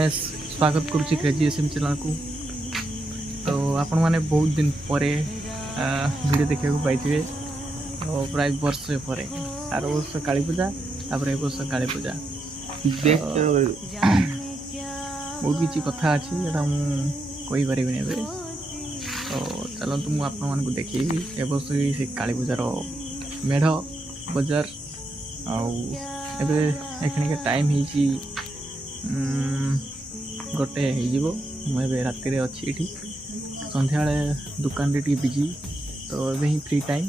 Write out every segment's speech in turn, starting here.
गणेश स्वागत करुच्ची crazy channel को। तो आपण मैंने बहुत दिन पर वीडियो देखा पाई तो प्राय वर्ष पर आर वर्ष काली पूजा तापर ए वर्ष काली पूजा बहुत किसी कथा अच्छी जोटा मुझे तो चलतु मुझे आपण को देखी ए वर्ष से काली पूजार मेढ़ बजार आखिक टाइम हो गोटे हो मुझे राति अच्छी ये संध्या दुकान रे बिजी तो ये फ्री टाइम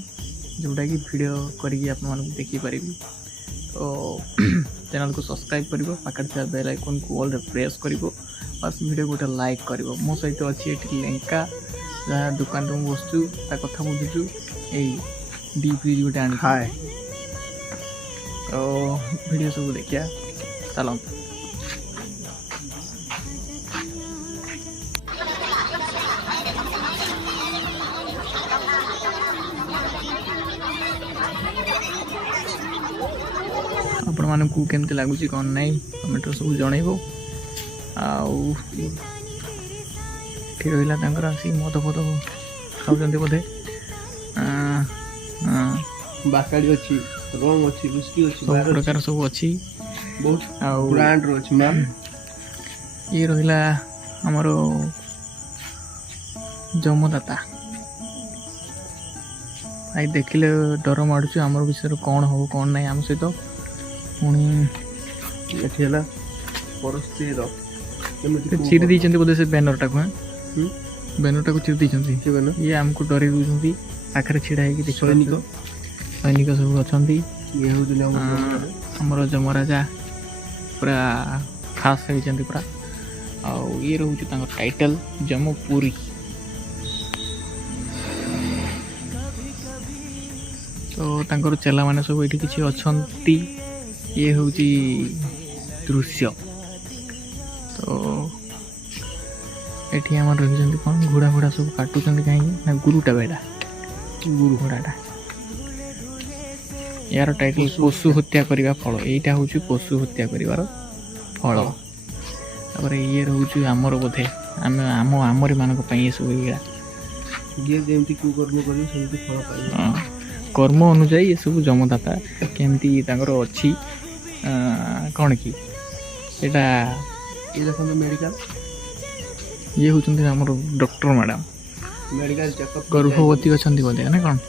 जोटा कि वीडियो करके आपको देखिपारि तो चैनल को सब्सक्राइब कर पाखे बेल आइकन को ऑल प्रेस कर बस वीडियो गोटे लाइक कर मो सहित अच्छी ये लेंका जहाँ दुकान में बसचु कथा बुझुचु यही डी फ्रिज गोटे आनी हाय तो वीडियो सब देखिया चलो आपण मानू केमती लगुच कौन ना कमेंट सब जनइब रहा आसी मद फद खाऊँ बोधे बाकाड़ी अच्छी रंग अच्छी विस्की अच्छी सब प्रकार सब अच्छी बहुत ब्रांड रो अच्छी मैम ये रहिला हमर जमदाता आई देखिले डर माड़ुछ आमर विषय कौन हो कौन ना आम सहित पुणी ये परिस्थिति चिरी देइछन्ति बोधे से बैनर टाक बैनर टाक चिरी देइछन्ति ये आमको डरे दूसरी पाखे छिड़ा है कि सैनिक सब अच्छा आमर जमराजा पूरा खास होती पूरा आउ ये रोचे टाइटल जमपुरी तो तांकर चेला माने सब ये किसी अच्छा ये हूँ दृश्य तो ये आम रही कौन घोड़ा घोड़ा सब काटुंट कहीं गुरुटा बेटा गुरु घोड़ाटा यार टाइटल पशु हत्या करने फल यहाँ हूँ पशु हत्या कर फल तापर ये रोचे आमर बोधे आम आम आमरी मान ये सब कर्म अनुजाई ये सब जमदाता केमती अच्छी कौन कि ये मेडिकल ये होती आम डॉक्टर मैडम मेडिकल चेकअप गर्भवती अच्छा बोधे ना कौन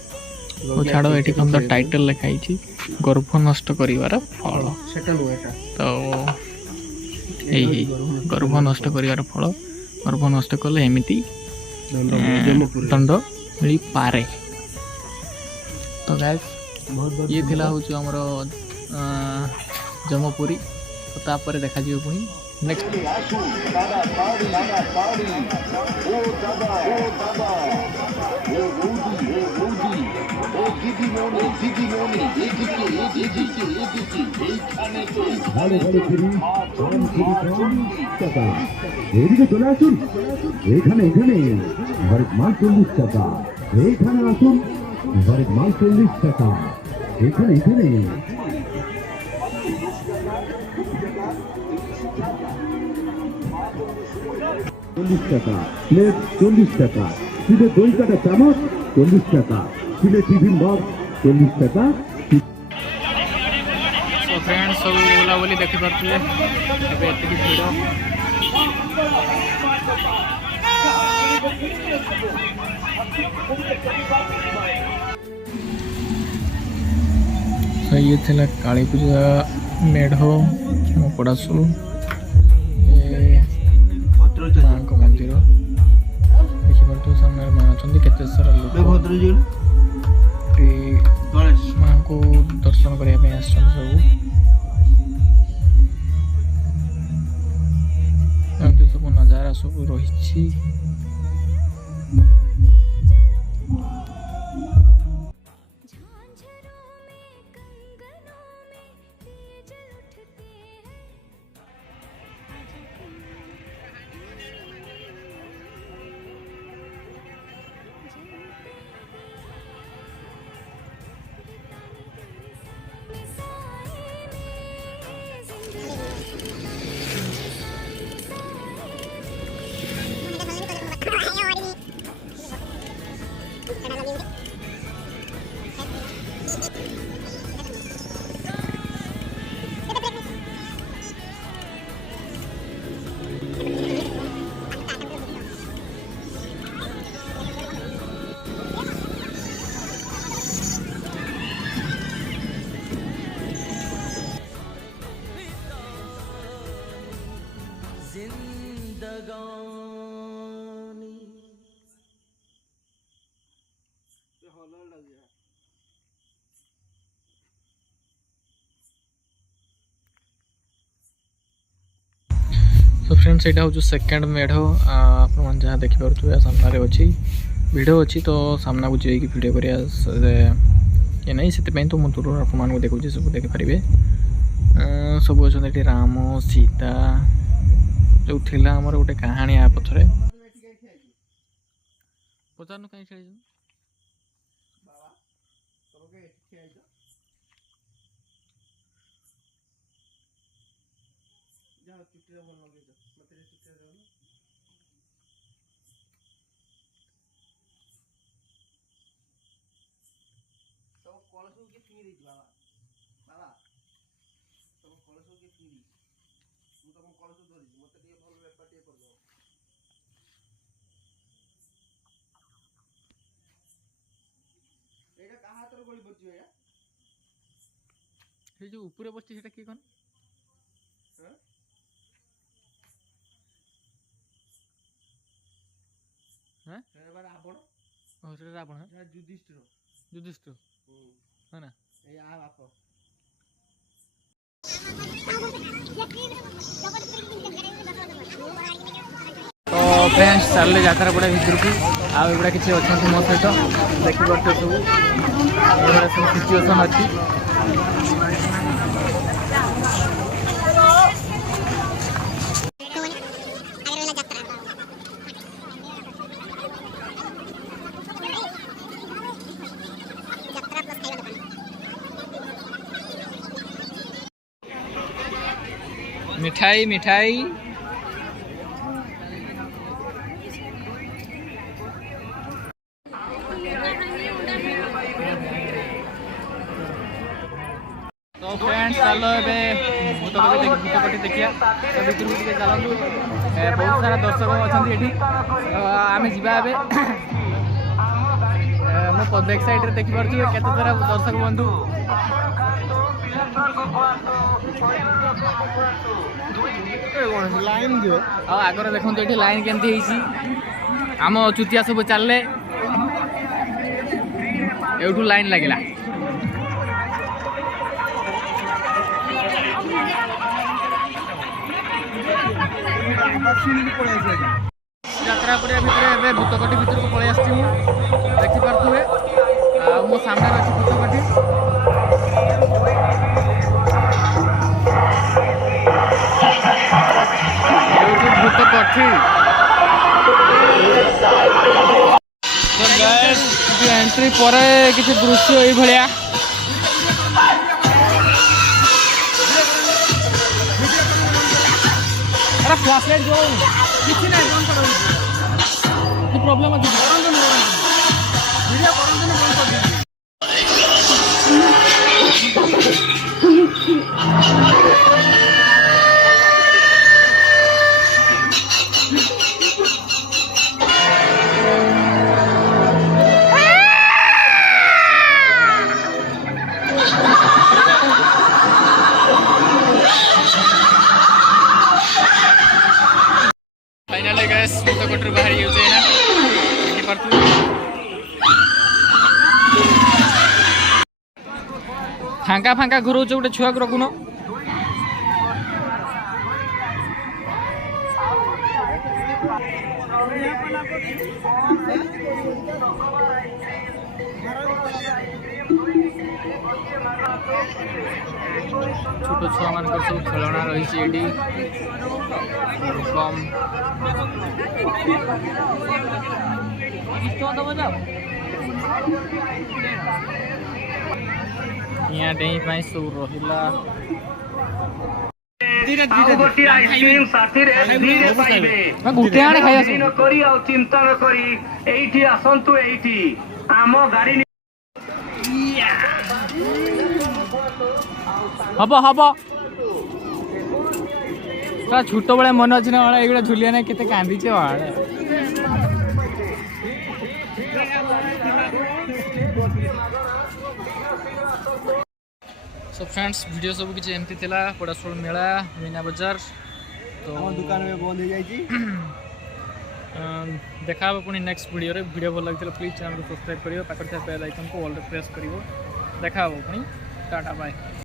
वो छाड़ ये कौन तो टाइटल लिखाई गर्भ नष्ट कर फल तो यही गर्भ नष्ट कर फल गर्भ नष्ट कले एमती दंड मिल पारे तो गाइस ये थिला हूँ आमर जमपुरी तो तापर देखा पुणी नेक्स्ट प्लेट 40 टाका सीधे दई काटा चामच 40 टाका सीधे टिफिन बक्स 40 टाका सो फ्रेंड्स सब बुलाबुली देखी पारे भीड़ ये थिला काली पूजा मेढ़ पड़ासू माँ मंदिर देखिए सामने माँ अच्छा केते सारा लोग माँ को दर्शन करने सब सब नजारा सब रही फ्रेंड्स यहाँ हूँ सेकेंड मेढ़ आप जहाँ देखिपे सामने अच्छी भिड़ अच्छी तो सामना को जाइए भिड कर ये नहीं से तो मुझे दूर आपको देखुचे सब देखिपारे सब अच्छा राम सीता जो थी आमर गोटे कहानी आ पथरे पचार कहीं छेड़ जो ऊपर बच्चे से किए कौन रावण युधिष्ठिर है ना तो फ्रेंड्स चल जात्रा पड़ा भर को आगुड़ा किसी अच्छा मो सहित देखिए सब सिचुएसन अच्छी मिठाई मिठाई तो फ्रेंड्स चलो भूतकटी देखिया तो भितर को चलू बहुत सारा दर्शक अच्छा ये आम जा मो बैक साइड रे देखि पारछु केते सारा दर्शक बंधु लाइन दियो आगर देखो ये लाइन केमती आम चुतिया सब चलले एठू लाइन लगिला यात्रा पड़िया भितर भूतकटी भितर को पलि आसी देखिपे मो सामने अच्छी भूतकटी भूतकटी एंट्री पर किसी दृश्य ये भाया फ्लैशलाइट जो किसी ना प्रॉब्लम अच्छी फाइनली गैस भूतकटी बाहरी यूजे ना फांका फांका घर गोटे छुआ को रखुन छोट छुआ मान सब खेलना रही कम यहाँ डेई सब रहा गोटे आने खाई चिंता न करी एठी आसंतु एठी आम गाड़ी हम हम छोट बड़े मन अच्छे ना ये झुलिया ना के कांदी सो फ्रेंड्स वीडियो सब किसी एमती थिला पड़ाशोल मेला मीना बजार तो दुकान में बंद हो जाएगी देखा पुणी नेक्स्ट वीडियो भल लगी प्लीज चैनल को सब्सक्राइब करियो पाखर बेल आइकन को ऑल प्रेस करियो देखा पुणी टाटा बाय।